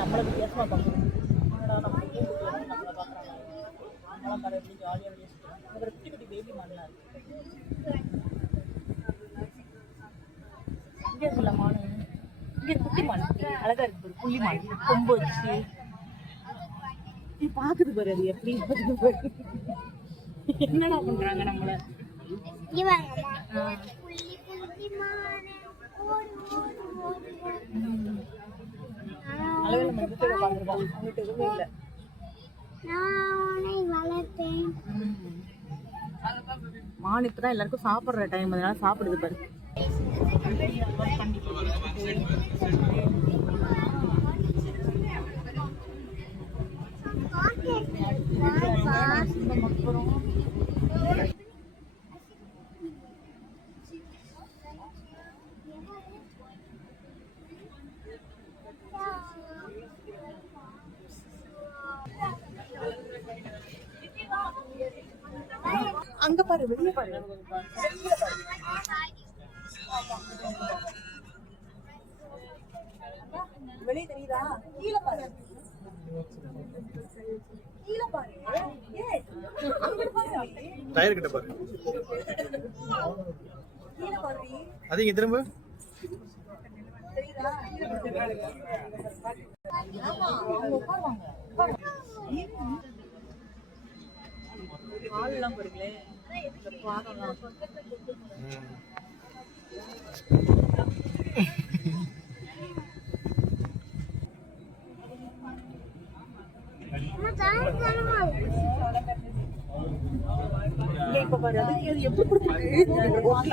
நம்மளை வித்தியாசமாக பார்க்கணும். நம்ம நம்மளை பார்க்குறாங்க. நம்மளாம் கடை எப்படி ஜாலியாக வெளியே சுற்றுறாங்க. அப்புறம் குட்டி குட்டி பேபி மாடலாம் இருக்கு. இங்கே இருக்குல்ல மாடு, இங்கே குட்டி மாடு அழகா இருக்கு. புள்ளி மாடு கொம்பு வச்சு பாக்குது பாரு. அது எப்படி என்னடா பண்றாங்க நம்மள. அளவில் நம்ம வீட்டுல உட்காந்துருக்கோம். அவங்ககிட்ட எதுவுமே இல்லை. மான் இப்பதான் எல்லாருக்கும் சாப்பிடுற டைம், அதனால சாப்பிடுது பாரு. அங்க பாரு, வெளியே பாரு, வெளியே தெரியுதா? கீழே பாரு, கீழே பாரு, டயர் கிட்ட பாரு, கீழே பாரு, அதிக திரும்ப தெரியுதா? ஆள்லாம் பாருங்களேன். இப்ப பாரு, அது எப்படி